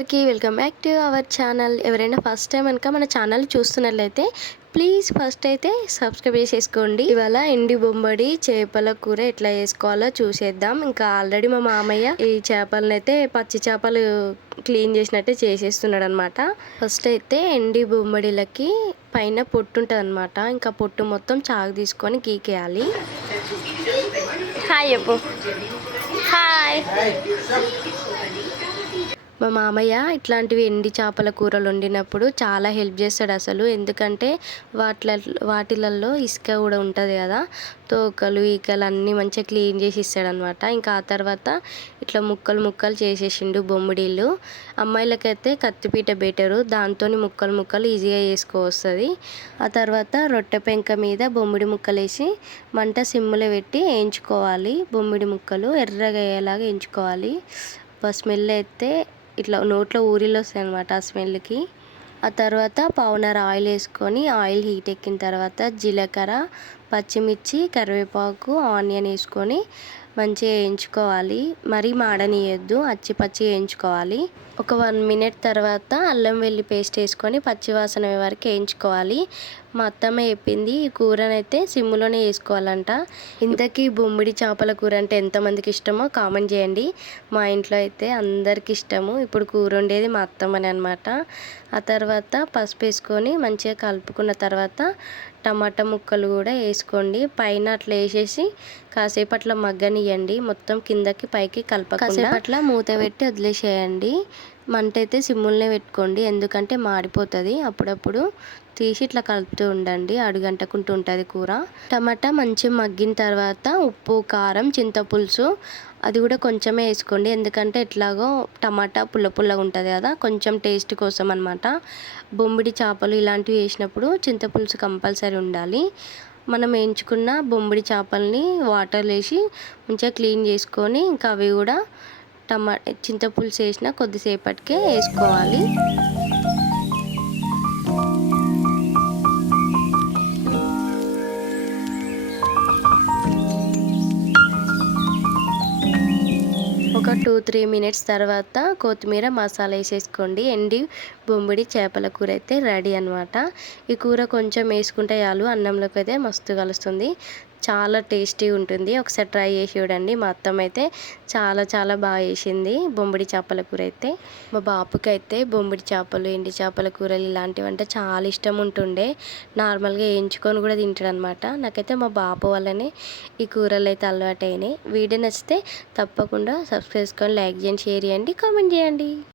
అందరికీ welcome back to our channel. ఎవరైనా first time కనుక మన ఛానల్ చూస్తున్నట్లయితే ప్లీజ్ ఫస్ట్ అయితే సబ్స్క్రైబ్ చేసేసుకోండి. ఇవాళ ఎండి బొమ్మడి చేపల కూర ఎట్లా చేసుకోవాలో చూసేద్దాం. ఇంకా ఆల్రెడీ మా మామయ్య ఈ చేపలను అయితే పచ్చి చేపలు క్లీన్ చేసినట్టే చేసేస్తున్నాడు అనమాట. ఫస్ట్ అయితే ఎండి బొమ్మడిలకి పైన పొట్టు ఉంటుంది అనమాట. ఇంకా పొట్టు మొత్తం చాకు తీసుకొని గీకేయాలి. హాయ్ చెప్పు. హాయ్. మా మామయ్య ఇట్లాంటివి ఎండి చేపల కూరలు వండినప్పుడు చాలా హెల్ప్ చేస్తాడు అసలు. ఎందుకంటే వాటిలలో ఇసుక కూడా ఉంటుంది కదా, తోకలు ఈకలు అన్నీ మంచిగా క్లీన్ చేసి ఇస్తాడనమాట. ఇంకా ఆ తర్వాత ఇట్లా ముక్కలు ముక్కలు చేసేసిండు బొమ్మిడీలు. అమ్మాయిలకైతే కత్తిపీట బెటరు, దాంతో ముక్కలు ముక్కలు ఈజీగా చేసుకోవస్తుంది. ఆ తర్వాత రొట్టె పెంక మీద బొమ్మిడి ముక్కలు వేసి మంట సిమ్ములో పెట్టి వేయించుకోవాలి. బొమ్మిడి ముక్కలు ఎర్రగా అయ్యేలాగా వేయించుకోవాలి. స్మెల్ అయితే ఇట్లా నోట్లో ఊరిలో వస్తాయి అనమాట ఆ స్మెల్కి. ఆ తర్వాత పావున్నర ఆయిల్ వేసుకొని ఆయిల్ హీట్ ఎక్కిన తర్వాత జీలకర్ర, పచ్చిమిర్చి, కరివేపాకు, ఆనియన్ వేసుకొని మంచిగా వేయించుకోవాలి. మరీ మాడనియద్దు, పచ్చి వేయించుకోవాలి. ఒక 1 మినిట్ తర్వాత అల్లం వెల్లి పేస్ట్ వేసుకొని పచ్చివాసన వరకు వేయించుకోవాలి. మా అత్తమ్మ చెప్పింది ఈ కూరనైతే సిమ్లోనే వేసుకోవాలంట. ఇంతకీ బొమ్మిడి చేపల కూర అంటే ఎంతమందికి ఇష్టమో కామెంట్ చేయండి. మా ఇంట్లో అయితే అందరికి ఇష్టము. ఇప్పుడు కూర వండేది మా అత్తమ్మని అనమాట. ఆ తర్వాత పసుపు వేసుకొని మంచిగా కలుపుకున్న తర్వాత టమాటా ముక్కలు కూడా వేసుకోండి. పైన అట్లా వేసేసి కాసేపు అట్లా మగ్గనియండి. మొత్తం కిందకి పైకి కలపకుండా కాసేపు అట్లా మూత పెట్టి వదిలేసేయండి. మంట అయితే సిమ్ములనే పెట్టుకోండి, ఎందుకంటే మాడిపోతుంది. అప్పుడప్పుడు తీసి ఇట్లా కలుపుతూ ఉండండి, అడుగంటకుంటూ ఉంటుంది కూర. టమాటా మంచిగా మగ్గిన తర్వాత ఉప్పు, కారం, చింతపులుసు అది కూడా కొంచెమే వేసుకోండి, ఎందుకంటే ఎట్లాగో టమాటా పుల్లగా ఉంటుంది కదా, కొంచెం టేస్ట్ కోసం అనమాట. బొమ్మిడి చేపలు ఇలాంటివి వేసినప్పుడు చింతపులుసు కంపల్సరీ ఉండాలి. మనం వేయించుకున్న బొమ్మిడి చేపల్ని వాటర్లో వేసి మంచిగా క్లీన్ చేసుకొని ఇంకా అవి కూడా చింతపులుసు వేసిన కొద్దిసేపటికే వేసుకోవాలి. ఒక 2-3 మినిట్స్ తర్వాత కొత్తిమీర, మసాలా వేసేసుకోండి. ఎండి బొమ్మిడి చేపల కూర అయితే రెడీ అనమాట. ఈ కూర కొంచెం వేసుకుంటే చాలు, అన్నంలోకి అయితే మస్తు కలుస్తుంది, చాలా టేస్టీ ఉంటుంది. ఒకసారి ట్రై చేసి చూడండి. మా అత్తమ్మ అయితే చాలా బాగా చేసింది బొమ్మిడి చేపల కూర అయితే. మా బాబుకి అయితే బొమ్మిడి చేపలు, ఎండి చేపల కూరలు ఇలాంటివి అంటే చాలా ఇష్టం ఉంటుండే. నార్మల్గా వేయించుకొని కూడా తింటాడు అనమాట. నాకైతే మా బాబు వల్లనే ఈ కూరలు అయితే అలవాటు అయినాయి. వీడియో నచ్చితే తప్పకుండా సబ్స్క్రైబ్ చేసుకొని లైక్ చేయండి, షేర్ చేయండి, కామెంట్ చేయండి.